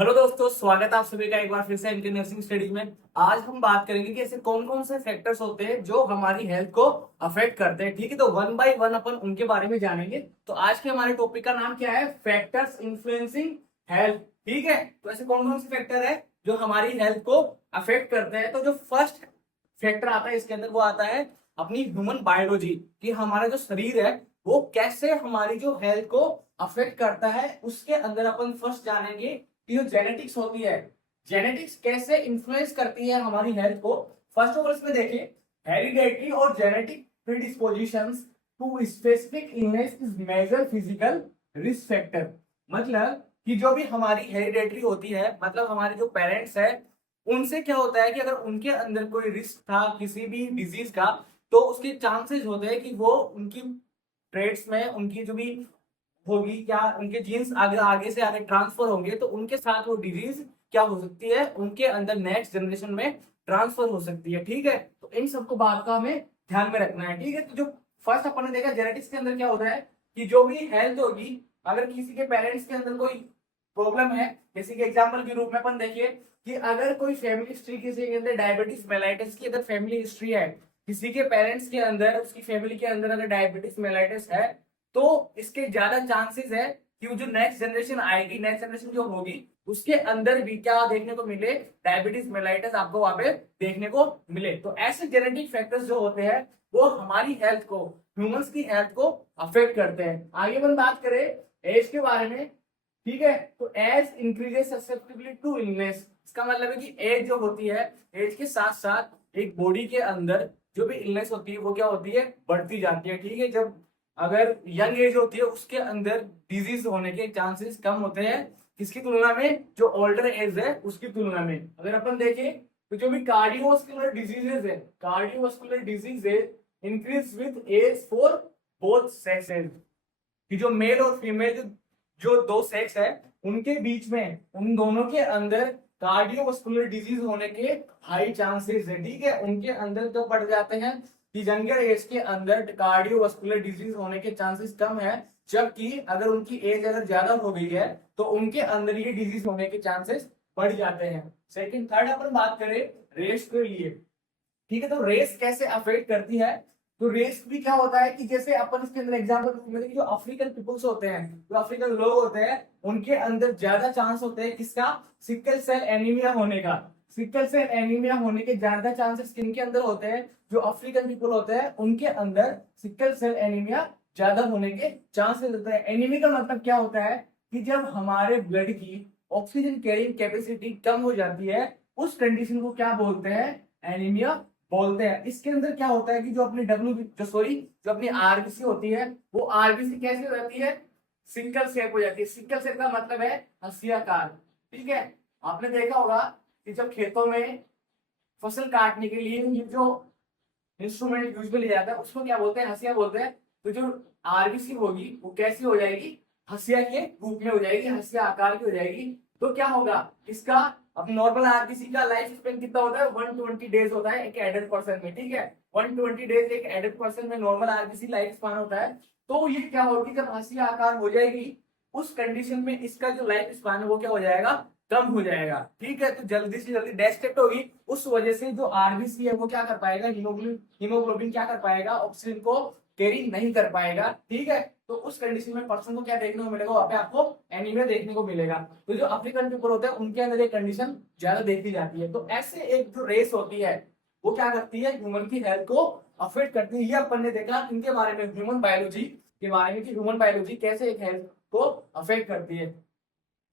Hello दोस्तों, स्वागत है आप सभी का एक बार फिर से एमके नर्सिंग स्टडीज में। आज हम बात करेंगे कि ऐसे कौन कौन से फैक्टर्स होते हैं जो हमारी हेल्थ को अफेक्ट करते हैं। ठीक है, तो वन बाय वन अपन उनके बारे में जानेंगे। तो आज के हमारे टॉपिक का नाम क्या है? Factors influencing health. ठीक है, तो ऐसे कौन कौन से फैक्टर है जो हमारी हेल्थ को अफेक्ट करते हैं। तो जो फर्स्ट फैक्टर आता है इसके अंदर वो आता है अपनी ह्यूमन बायोलॉजी, कि हमारा जो शरीर है वो कैसे हमारी जो हेल्थ को अफेक्ट करता है। उसके अंदर अपन फर्स्ट जानेंगे कि जो जेनेटिक्स होती है, जेनेटिक्स कैसे इन्फ्लुएंस करती है हमारी हेल्थ को। फर्स्ट ऑफ ऑल इसमें देखिए, हेरिडेटरी और genetic predispositions to specific illness is major physical risk factor. मतलब कि जो भी हमारी हेरिडेटरी होती है, मतलब हमारे जो पेरेंट्स है उनसे क्या होता है कि अगर उनके अंदर कोई रिस्क था किसी भी डिजीज का, तो उसके चांसेस होते हैं कि वो उनकी ट्रेड्स में उनकी जो भी होगी, क्या उनके जीन्स आगे आगे से आगे ट्रांसफर होंगे, तो उनके साथ वो डिजीज क्या हो सकती है, उनके अंदर नेक्स्ट जनरेशन में ट्रांसफर हो सकती है। ठीक है, तो इन सबको बात का हमें ध्यान में रखना है। ठीक है, तो जो फर्स्ट अपन ने देखा जेनेटिक्स के अंदर क्या होता है कि जो भी हेल्थ होगी, अगर किसी के पेरेंट्स के अंदर कोई प्रॉब्लम है, जैसे कि एग्जाम्पल के रूप में अपन देखिए कि अगर कोई फैमिली हिस्ट्री, किसी के अंदर डायबिटीज मेलाइटिस की अगर फैमिली हिस्ट्री है, किसी के पेरेंट्स के अंदर, उसकी फैमिली के अंदर अगर डायबिटीज मेलाइटिस है, तो इसके ज्यादा चांसेस है कि वो जो नेक्स्ट जनरेशन आएगी, नेक्स्ट जनरेशन जो होगी, उसके अंदर भी क्या देखने को मिले, डायबिटीज मेलाइटिस आपको वहां पे देखने को मिले। तो ऐसे जेनेटिक फैक्टर्स जो होते हैं वो हमारी हेल्थ को, ह्यूमंस की हेल्थ को अफेक्ट करते हैं। आगे अपन बात करें एज के बारे में। ठीक है, तो age increases susceptibility to illness, इसका मतलब है कि एज जो होती है, एज के साथ साथ एक बॉडी के अंदर जो भी इलनेस होती है वो क्या होती है, बढ़ती जाती है। ठीक है, जब अगर यंग एज होती है उसके अंदर डिजीज होने के चांसेस कम होते हैं, किसकी तुलना में, जो ओल्डर एज है उसकी तुलना में। अगर अपन देखें तो जो भी कार्डियोवास्कुलर डिजीजेज है, cardiovascular diseases increase with age for both sexes, कि जो मेल और फीमेल जो दो सेक्स है उनके बीच में, उन दोनों के अंदर कार्डियोवास्कुलर डिजीज होने के हाई चांसेस है। ठीक है, उनके अंदर जो बढ़ जाते हैं कि यंगर एज के अंदर कार्डियोवास्कुलर डिजीज होने के चांसेस कम है, जबकि अगर उनकी एज अगर ज्यादा हो गई है तो उनके अंदर ये डिजीज होने के चांसेस बढ़ जाते हैं। सेकंड थर्ड अपन बात करें रेस के लिए। ठीक है, तो रेस कैसे अफेक्ट करती है। तो रेस भी क्या होता है कि जैसे अपन इसके अंदर एग्जांपल में जो अफ्रीकन पीपल्स होते हैं, जो अफ्रीकन लोग होते हैं, उनके अंदर ज्यादा चांस होते हैं किसका, सिकल सेल एनीमिया होने का। सिकल सेल एनीमिया होने के ज्यादा चांसेस किनके अंदर होते हैं, जो अफ्रीकन पीपल होते हैं उनके अंदर सिकल सेल एनीमिया ज्यादा होने के चांसेस होते हैं। एनीमिया का मतलब क्या होता है कि जब हमारे ब्लड की ऑक्सीजन कैरिंग कैपेसिटी कम हो जाती है, उस कंडीशन को क्या बोलते हैं, एनीमिया बोलते हैं। इसके अंदर क्या होता है कि जो अपनी जो अपनी आरबीसी होती है, वो आरबीसी कैसी हो जाती है, सिंगल शेप हो जाती है। सिंगल शेप का मतलब है हंसियाकार। ठीक है, आपने देखा होगा कि जब खेतों में फसल काटने के लिए ये जो इंस्ट्रूमेंट यूज में लिया जाता है उसको क्या बोलते हैं, हंसिया बोलते हैं। तो जो आरबीसी होगी वो कैसी हो जाएगी, हंसिया के रूप में हो जाएगी, हंसिया आकार की हो जाएगी। तो क्या होगा इसका, अब नॉर्मल आरबीसी का लाइफ स्पेन कितना होता है, 120 डेज होता है एक एडल्ट पर्सन में। ठीक है, 120 डेज एक एडल्ट पर्सन में नॉर्मल आरबीसी लाइफ स्पान होता है। तो ये क्या होगी, जब हंसिया आकार हो जाएगी उस कंडीशन में इसका जो लाइफ स्पान है वो क्या हो जाएगा, कम हो जाएगा। ठीक है, तो जल्दी से जल्दी डेथ स्टेट होगी। उस वजह से जो आरबीसी है वो क्या कर पाएगा, हीमोग्लोबिन क्या कर पाएगा, ऑक्सीजन को कैरी नहीं कर पाएगा। ठीक है, तो उस कंडीशन में पर्सन को क्या देखने को मिलेगा, वहां पे आपको एनीमिया देखने को मिलेगा। तो जो अफ्रीकन पीपल होते हैं उनके अंदर एक कंडीशन ज्यादा देखी जाती है। तो ऐसे एक जो रेस होती है वो क्या करती है, ह्यूमन की हेल्थ को अफेक्ट करती है। ये अपन ने देखा इनके बारे में, ह्यूमन बायोलॉजी के बारे में, कि ह्यूमन बायोलॉजी कैसे एक हेल्थ को अफेक्ट करती है।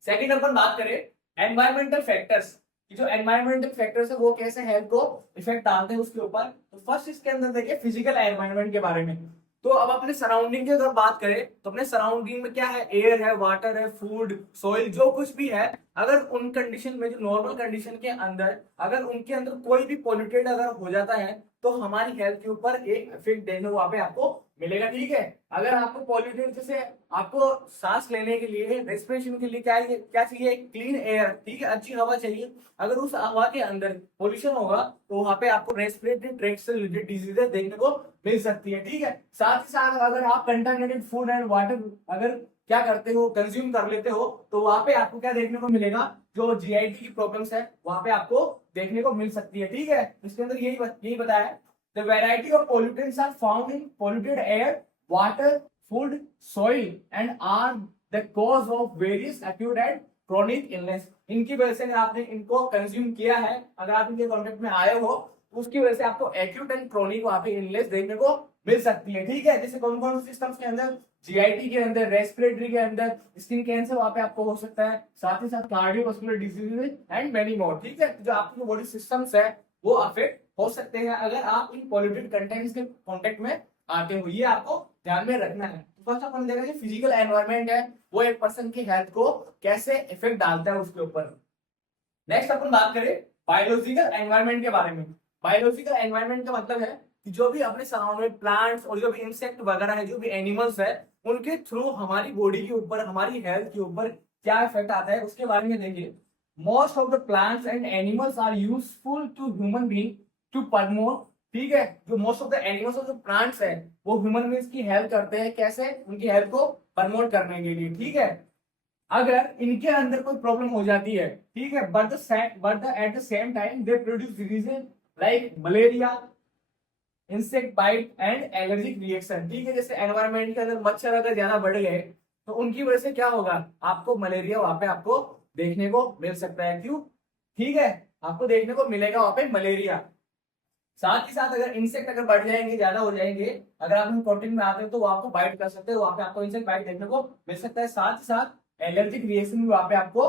सेकंड अपन बात करें एनवायरमेंटल फैक्टर्स, कि जो एनवायरमेंटल फैक्टर्स है वो कैसे हेल्थ को इफेक्ट डालते हैं उसके ऊपर। तो फर्स्ट इसके अंदर देखिए फिजिकल एनवायरनमेंट के बारे में। तो अब अपने सराउंडिंग की अगर बात करें तो अपने सराउंडिंग में क्या है, एयर है, वाटर है, फूड, सॉइल, जो कुछ भी है, अगर उन कंडीशन में, जो नॉर्मल कंडीशन के अंदर अगर उनके अंदर कोई भी पॉल्यूटेड अगर हो जाता है तो हमारी हेल्थ के ऊपर एक इफेक्ट देखने को वहां पे आपको मिलेगा। ठीक है, अगर आपको पॉल्यूटेड, जैसे आपको सांस लेने के लिए, रेस्पिरेशन के लिए क्या चाहिए, क्लीन एयर। ठीक है, अच्छी हवा चाहिए। अगर उस हवा के अंदर पोल्यूशन होगा तो वहां पे आपको रेस्पिरेटरी ट्रैक्ट से रिलेटेड डिजीजेस देखने को मिल सकती है। ठीक है, साथ ही साथ अगर आप कंटामिनेटेड फूड एंड वाटर अगर क्या करते हो, कंज्यूम कर लेते हो, तो वहां पे आपको क्या देखने को मिलेगा, जो जीआईटी की प्रॉब्लम्स है वहां पे आपको देखने को मिल सकती है। ठीक है, इसके अंदर यही बताया है। The variety of pollutants are found in polluted air, water, food, soil and are the cause of various acute and chronic illness. इनकी वजह से अगर आपने इनको कंज्यूम किया है, अगर आप इनके कॉन्टेक्ट में आए हो, तो उसकी वजह से आपको एक्यूट एंड क्रोनिक वहां पे इलनेस देखने को मिल सकती है। ठीक है, जैसे कौन कौन से सिस्टम्स के अंदर, जीआईटी के अंदर, रेस्पिरेटरी के अंदर, स्किन कैंसर वहां पे आपको हो सकता है, साथ ही साथ cardiovascular diseases and many more. ठीक है, जो आपके बॉडी सिस्टम्स है वो अफेक्ट हो सकते हैं अगर आप इन पॉल्यूटेड कंटेंट्स के कांटेक्ट में आते हो। ये आपको ध्यान में रखना है। फर्स्ट अपन देखा कि फिजिकल एनवायरनमेंट है वो एक पर्सन की हेल्थ को कैसे इफेक्ट डालता है उसके ऊपर। नेक्स्ट अपन बात करें बायोलॉजिकल एनवायरनमेंट के बारे में। बायोलॉजिकल एनवायरनमेंट का मतलब है कि जो भी अपने सराउंड में प्लांट्स और जो भी इंसेक्ट वगैरह है, जो भी एनिमल्स है, उनके थ्रू हमारी बॉडी के ऊपर, हमारी हेल्थ के ऊपर क्या इफेक्ट आता है उसके बारे में देखिए। Most of the plants and animals are useful to human being to promote. ठीक है, जो मोस्ट ऑफ द एनिमल्स और जो प्लांट्स है वो ह्यूमन बीइंग्स की हेल्प करते हैं, कैसे, उनकी हेल्थ को प्रमोट करने के लिए। ठीक है, अगर इनके अंदर कोई प्रॉब्लम हो जाती है, ठीक है, but at the same time they produce diseases like malaria, insect bite and allergic reaction. ठीक है, जैसे एनवायरनमेंट के अंदर मच्छर अगर ज्यादा बढ़ गए तो उनकी वजह से क्या होगा, आपको मलेरिया वहां पे आपको देखने को मिल सकता है। क्यों? ठीक है, आपको देखने को मिलेगा वहां पे मलेरिया। साथ ही साथ अगर इंसेक्ट अगर बढ़ जाएंगे, ज्यादा हो जाएंगे, अगर आप प्रोटीन में आते हो तो वो आपको बाइट कर सकते हैं, वहां पे आपको इंसेक्ट बाइट देखने को मिल सकता है। साथ ही साथ एलर्जिक रिएक्शन भी वहां पे आपको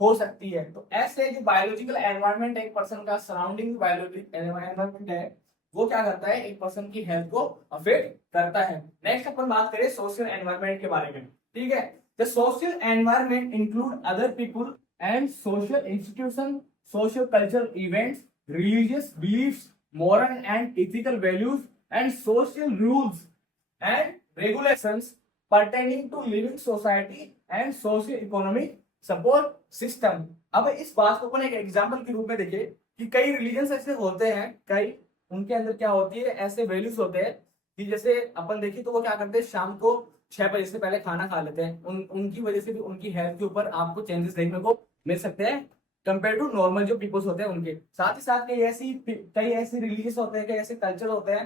हो सकती है। तो ऐसे जो बायोलॉजिकल एनवायरनमेंट एक पर्सन का, सराउंडिंग बायोलॉजिकल एनवायरनमेंट है, वो क्या करता है, एक पर्सन की हेल्थ को अफेक्ट करता है। नेक्स्ट अपन बात करें सोशल एनवायरनमेंट के बारे में। ठीक है, the social environment include other people and social institution, social cultural events, religious beliefs, moral and ethical values, and social rules and regulations pertaining to living society and socio-economic support system। अब इस बात को अपन एक example के रूप में देखें कि कई रिलीजन्स ऐसे होते हैं, कई उनके अंदर क्या होती है, ऐसे वैल्यूज होते हैं कि जैसे अपन देखिए तो वो क्या करते हैं, शाम को 6 बजे से पहले खाना खा लेते हैं। उनकी वजह से भी उनकी हेल्थ के ऊपर आपको चेंजेस देखने को मिल सकते हैं कंपेयर टू नॉर्मल जो पीपल्स होते हैं उनके। साथ ही साथ कई ऐसे रिलीजियस होते हैं, कई ऐसे कल्चर होते हैं,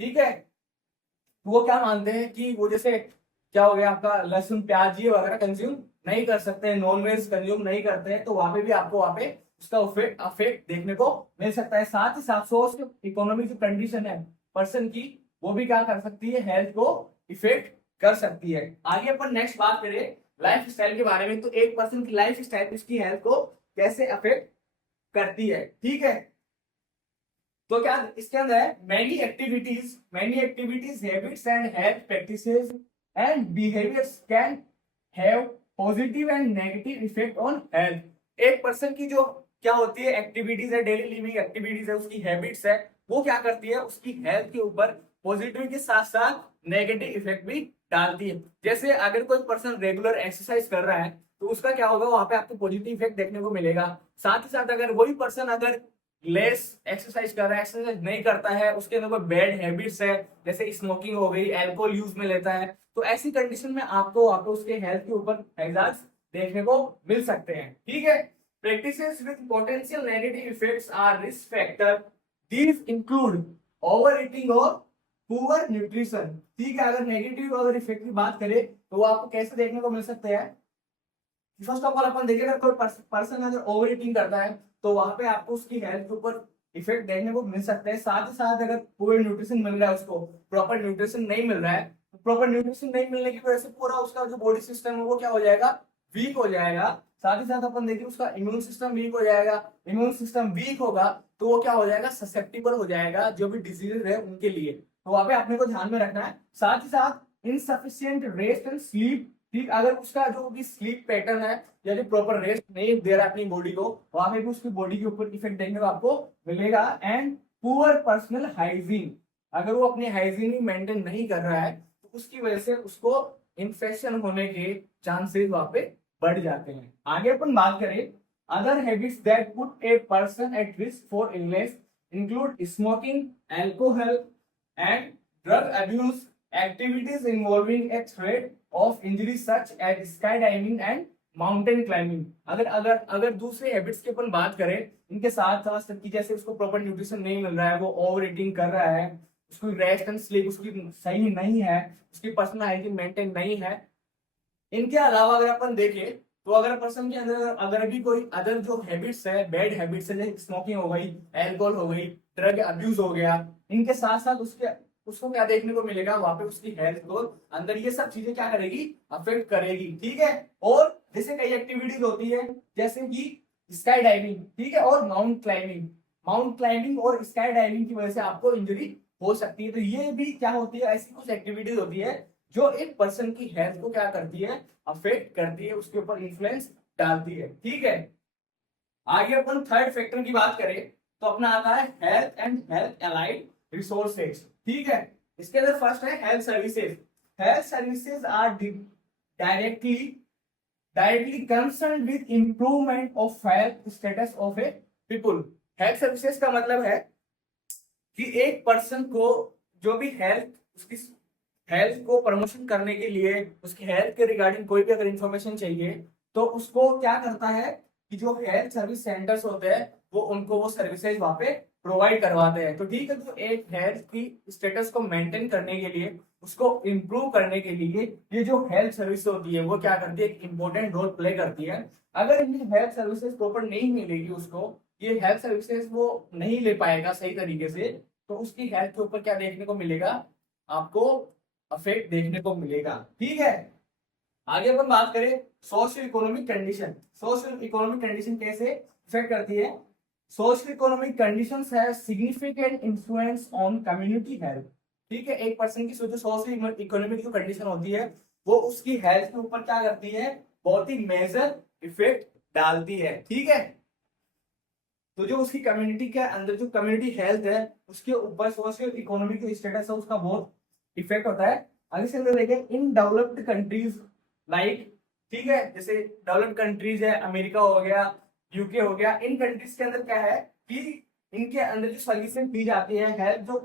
ठीक है, तो वो क्या मानते हैं कि वो जैसे क्या हो गया आपका, लहसुन प्याज ये वगैरह कंज्यूम नहीं कर सकते हैं, नॉन वेज कंज्यूम नहीं करते हैं, तो वहां पे भी आपको वहां पे उसका अफेक्ट देखने को मिल सकता है। साथ ही साथ सोशल इकोनॉमिक जो कंडीशन है पर्सन की, वो भी क्या कर सकती है, हेल्थ को इफेक्ट कर सकती है। आगे अपन नेक्स्ट बात करें लाइफ स्टाइल के बारे में, तो एक पर्सन की लाइफ स्टाइल उसकी हेल्थ को कैसे अफेक्ट करती है। ठीक है, तो क्या इसके अंदर है, many activities habits and health practices and behaviours can have positive and negative effect on health. एक पर्सन की जो क्या होती है एक्टिविटीज है, डेली लिविंग एक्टिविटीज है, उसकी हैबिट्स है, वो क्या करती है, उसकी हेल्थ के ऊपर पॉजिटिव के साथ साथ नेगेटिव इफेक्ट भी डालती है। जैसे अगर कोई पर्सन रेगुलर एक्सरसाइज कर रहा है तो उसका क्या होगा, वहां पे आपको पॉजिटिव इफेक्ट देखने को मिलेगा। साथ ही साथ अगर वही पर्सन अगर लेस एक्सरसाइज कर रहा है, एक्सरसाइज नहीं करता है, उसके अंदर कोई बैड हैबिट्स है, जैसे स्मोकिंग हो गई, अल्कोहल यूज में लेता है, तो ऐसी कंडीशन में आपको उसके हेल्थ के ऊपर एग्जाम्स देखने को मिल सकते हैं। ठीक है, practices with potential negative effects are risk factor. These include over eating और पुअर न्यूट्रिशन। ठीक है, अगर नेगेटिव अगर इफेक्ट की बात करें तो वो आपको कैसे देखने को मिल सकते हैं। फर्स्ट ऑफ ऑल अपन देखिए, अगर कोई पर्सन अगर ओवर ईटिंग करता है तो वहां पे आपको उसकी हेल्थ के ऊपर इफेक्ट देखने को मिल सकता है। साथ ही साथ अगर पूरे न्यूट्रिशन मिल रहा है, उसको प्रॉपर न्यूट्रिशन नहीं मिल रहा है, प्रॉपर न्यूट्रिशन नहीं मिलने की वजह से पूरा उसका जो बॉडी सिस्टम है वो क्या हो जाएगा, वीक हो जाएगा। साथ ही साथ अपन देखिए उसका इम्यून सिस्टम वीक हो जाएगा। इम्यून सिस्टम वीक होगा तो वो क्या हो जाएगा, ससेप्टिबल हो जाएगा जो भी डिजीज है उनके लिए, तो वहां पे अपने को ध्यान में रखना है। साथ ही साथ इनसफिशिएंट रेस्ट एंड स्लीप। ठीक, अगर उसका जो भी स्लीप पैटर्न है या जो प्रॉपर रेस्ट नहीं दे रहा है अपनी बॉडी को, वहां पे भी उसकी बॉडी के ऊपर इफेक्ट देखने को आपको मिलेगा। एंड पुअर पर्सनल हाइजीन, अगर वो अपनी हाइजीन ही मेंटेन नहीं कर रहा है तो उसकी वजह से उसको इन्फेक्शन होने के चांसेस वहां पे बढ़ जाते हैं। आगे अपन बात करें other habits that put a person at risk for illness include smoking, alcohol and drug abuse, activities involving a threat of injury such as skydiving and mountain climbing. अगर अगर अगर दूसरे हैबिट्स की अपन बात करें, इनके साथ साथ कि जैसे उसको प्रॉपर न्यूट्रिशन नहीं मिल रहा है, वो ओवर ईटिंग कर रहा है, उसको रेस्ट एंड स्लीप उसकी सही नहीं है, उसकी पर्सनल हाइजीन मेंटेन नहीं है। इनके अलावा अगर अपन देखें तो अगर पर्सन के अंदर अगर भी कोई अदर जो हैबिट्स है, बैड हैबिट्स है, जैसे स्मोकिंग हो गई, अल्कोहल हो गई, ड्रग अब्यूज हो गया, इनके साथ साथ उसके उसको क्या देखने को मिलेगा, वहां पे उसकी हेल्थ को अंदर ये सब चीजें क्या करेगी, अफेक्ट करेगी। ठीक है। और जैसे कई एक्टिविटीज होती है जैसे कि स्काई डाइविंग, ठीक है, और माउंट क्लाइंबिंग और स्काई डाइविंग की वजह से आपको इंजरी हो सकती है। तो ये भी क्या होती है, ऐसी कुछ एक्टिविटीज होती है जो एक पर्सन की हेल्थ को क्या करती है, अफेक्ट करती है, उसके ऊपर इन्फ्लुएंस डालती है। ठीक है। आगे अपन थर्ड फैक्टर की बात करें तो अपना आता है health and health allied resources. ठीक है। इसके अंदर फर्स्ट है health services. Health services are directly directly concern with improvement of health status of a people. Health services का मतलब है कि एक पर्सन को जो भी हेल्थ, उसकी हेल्थ को प्रमोशन करने के लिए, उसकी हेल्थ के रिगार्डिंग कोई भी अगर इंफॉर्मेशन चाहिए तो उसको क्या करता है कि जो हेल्थ सर्विस सेंटर्स होते हैं वो उनको वो सर्विसेज वहां पे प्रोवाइड करवाते हैं। तो ठीक है, तो एक हेल्थ की स्टेटस को मेंटेन करने के लिए, उसको इम्प्रूव करने के लिए ये जो हेल्थ सर्विस होती है वो क्या करती है, एक इंपॉर्टेंट रोल प्ले करती है। अगर ये हेल्थ सर्विसेज प्रॉपर नहीं मिलेगी उसको, ये हेल्थ सर्विसेज वो नहीं ले पाएगा सही तरीके से, तो उसकी हेल्थ के ऊपर क्या देखने को मिलेगा, आपको अफेक्ट देखने को मिलेगा। ठीक है। आगे अपन बात करें socio economic condition. Socio economic condition कैसे इफेक्ट करती है? सोशियो इकोनॉमिक कंडीशंस है significant influence on community health. ठीक है। एक पर्सन की सोशियो इकोनॉमिक जो कंडीशन होती है वो उसकी हेल्थ के ऊपर क्या करती है, बहुत ही मेजर इफेक्ट डालती है। ठीक है। तो जो उसकी कम्युनिटी के अंदर जो कम्युनिटी हेल्थ है उसके ऊपर सोशियो इकोनॉमिक स्टेटस है उसका बहुत इफेक्ट होता है। आगे से अंदर देखें इन डेवलप्ड कंट्रीज लाइक, ठीक है, जैसे डेवलप्ड कंट्रीज है, अमेरिका हो गया, यूके हो गया, इन कंट्रीज के अंदर क्या है कि इनके अंदर जो सर्विसेज दी जाती है, हेल्थ जो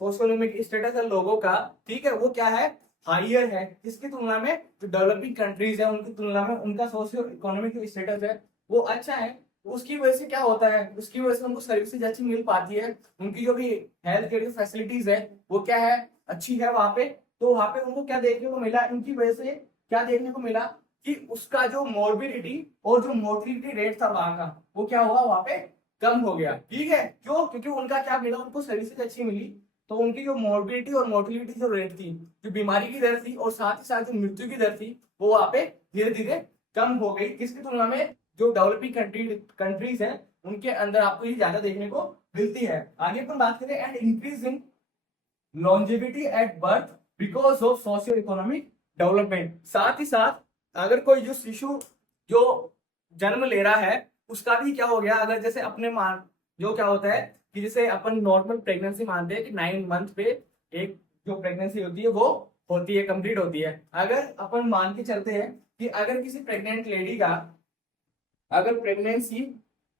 सोशियोइकोनॉमिक स्टेटस है लोगों का, ठीक है, वो क्या है, हाइयर है। इसकी तुलना में जो डेवलपिंग कंट्रीज है उनकी तुलना में उनका सोशियो इकोनॉमिक स्टेटस है वो अच्छा है। उसकी वजह से क्या होता है, उसकी वजह से उनको सर्विसेज अच्छी मिल पाती है, उनकी जो भी हेल्थ केयर फैसिलिटीज है वो क्या है, अच्छी है वहां पे। तो वहां पे उनको क्या देखने को मिला, इनकी वजह से क्या देखने को मिला कि उसका जो मॉर्बिडिटी और जो मोर्टिलिटी रेट था वहां का वो क्या हुआ, वहां पे कम हो गया। ठीक है। क्यों? क्योंकि उनका क्या मिला, उनको सर्विसेज अच्छी मिली, तो उनकी जो मॉर्बिडिटी और मोर्टिलिटी जो रेट थी, जो बीमारी की दर थी और साथ ही साथ जो मृत्यु की दर थी, वो वहां पे धीरे धीरे कम हो गई। किसकी तुलना में? जो डेवलपिंग कंट्रीज है उनके अंदर आपको ये ज्यादा देखने को मिलती है। आगे अपन बात करें and increase in longevity at birth because of socio economic development. साथ ही साथ अगर कोई जो शिशु जो जन्म ले रहा है उसका भी क्या हो गया, अगर जैसे अपने मान जो क्या होता है कि जैसे अपन नॉर्मल प्रेगनेंसी मानते हैं कि 9 मंथ पे एक जो प्रेगनेंसी होती है वो होती है, कंप्लीट होती है। अगर अपन मान के चलते हैं कि अगर किसी प्रेग्नेंट लेडी का अगर प्रेगनेंसी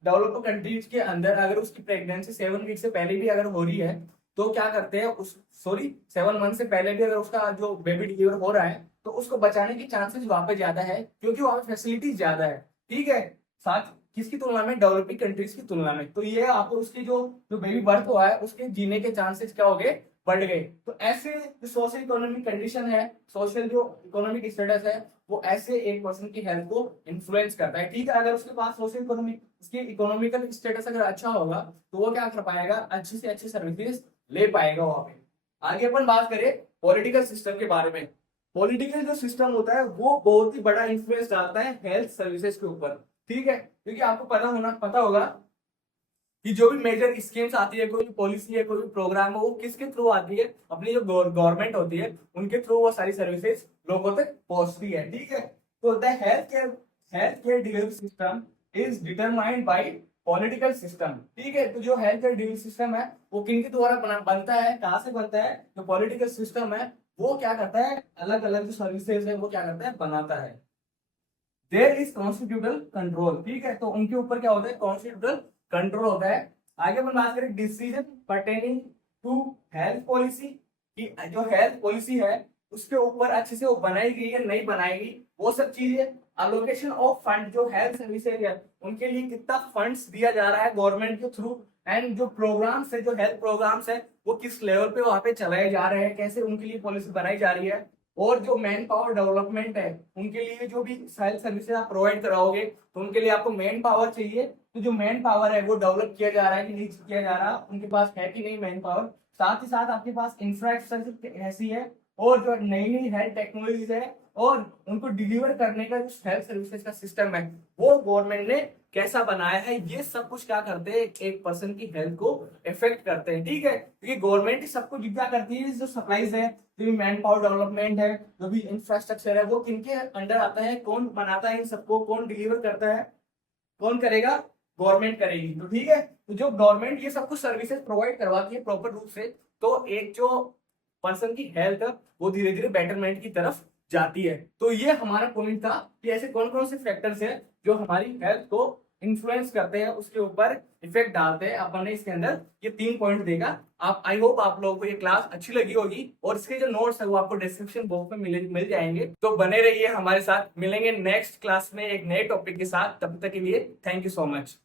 डेवलप्ड कंट्रीज के अंदर अगर उसकी प्रेगनेंसी 7 वीक से पहले भी अगर हो रही है तो क्या करते हैं, उस सॉरी 7 मंथ से पहले भी अगर उसका जो बेबी डिलीवर हो रहा है तो उसको बचाने के चांसेस वहां पे ज्यादा है क्योंकि वहां पे फैसिलिटीज ज्यादा है। ठीक है। साथ किसकी तुलना में? डेवलपिंग कंट्रीज की तुलना में। तो ये आपको उसकी जो जो बेबी बर्थ हुआ है उसके जीने के चांसेस क्या हो गए, बढ़ गए। तो ऐसे जो सोशल इकोनॉमिक कंडीशन है, सोशल जो इकोनॉमिक स्टेटस है, वो ऐसे एक पर्सन की हेल्थ को इन्फ्लुएंस करता है। ठीक है। अगर उसके पास सोशल इकोनॉमिक उसकी इकोनॉमिकल स्टेटस अगर अच्छा होगा तो वो क्या कर पाएगा, अच्छी से अच्छी सर्विसेज ले पाएगा वहां पे। आगे अपन बात करें पॉलिटिकल सिस्टम के बारे में। पॉलिटिकल जो सिस्टम होता है वो बहुत ही बड़ा इन्फ्लुएंस डालता है हेल्थ सर्विसेज के ऊपर। ठीक है। क्योंकि आपको पता होगा कि जो भी मेजर स्कीम्स आती है, कोई पॉलिसी है, कोई प्रोग्राम है, वो किसके थ्रू आती है, अपनी जो गवर्नमेंट होती है उनके थ्रू वो सारी सर्विसेज लोगों तक पहुंचती है। ठीक है। तो the health care delivery system is determined by political system. ठीक है। तो जो हेल्थ केयर डिलीवरी सिस्टम है वो किनके द्वारा बनता है, कहाँ से बनता है? जो पॉलिटिकल सिस्टम है वो क्या करता है, अलग अलग जो सर्विसेज है वो क्या करता है, बनाता है। There is constitutional control. ठीक है। तो उनके ऊपर क्या होता है, कॉन्स्टिट्यूशनल कंट्रोल होता है। आगे अपन बात करें decision pertaining to health policy, कि जो हेल्थ पॉलिसी है उसके ऊपर अच्छे से वो बनाई गई है नहीं बनाएगी, वो सब चीजें अलोकेशन ऑफ फंड, जो हेल्थ सर्विसेज है उनके लिए कितना फंड्स दिया जा रहा है गवर्नमेंट के थ्रू, एंड जो प्रोग्राम्स है, जो हेल्थ प्रोग्राम्स है वो किस लेवल पे वहां पे चलाए जा रहे हैं, कैसे उनके लिए पॉलिसी बनाई जा रही है। और जो मैन पावर डेवलपमेंट है, उनके लिए जो भी हेल्थ सर्विसेज आप प्रोवाइड कराओगे तो उनके लिए आपको मैन पावर चाहिए। तो जो मैन पावर है वो डेवलप किया जा रहा है कि नहीं किया जा रहा, उनके पास है कि नहीं मैन पावर। साथ ही साथ आपके पास इंफ्रास्ट्रक्चर ऐसी है और जो नई नई हेल्थ टेक्नोलॉजीज है और उनको डिलीवर करने का जो हेल्थ सर्विसेज का सिस्टम है वो गवर्नमेंट ने कैसा बनाया है, ये सब कुछ क्या करते हैं, एक पर्सन की हेल्थ को इफेक्ट करते हैं। ठीक है, क्योंकि गवर्नमेंट ही सब कुछ क्या करती है, जो सप्लाईज है, जो भी मैन पावर डेवलपमेंट है, जो भी इंफ्रास्ट्रक्चर है, वो किनके अंडर आता है, कौन बनाता है इन सबको, कौन डिलीवर करता है, कौन करेगा, गवर्नमेंट करेगी। तो ठीक है, तो जो गवर्नमेंट ये सब कुछ सर्विसेज प्रोवाइड करवाती है प्रॉपर रूप से, तो एक जो पर्सन की हेल्थ है वो धीरे धीरे बेटरमेंट की तरफ जाती है। तो ये हमारा पॉइंट था कि ऐसे कौन कौन से फैक्टर्स हैं जो हमारी हेल्थ को इन्फ्लुएंस करते हैं, उसके ऊपर इफेक्ट डालते हैं। अपन ने इसके अंदर ये 3 पॉइंट देखा। आप, आई होप आप लोगों को ये क्लास अच्छी लगी होगी, और इसके जो नोट्स है वो आपको डिस्क्रिप्शन बॉक्स में मिल जाएंगे। तो बने रहिए हमारे साथ, मिलेंगे नेक्स्ट क्लास में एक नए टॉपिक के साथ। तब तक के लिए थैंक यू सो मच।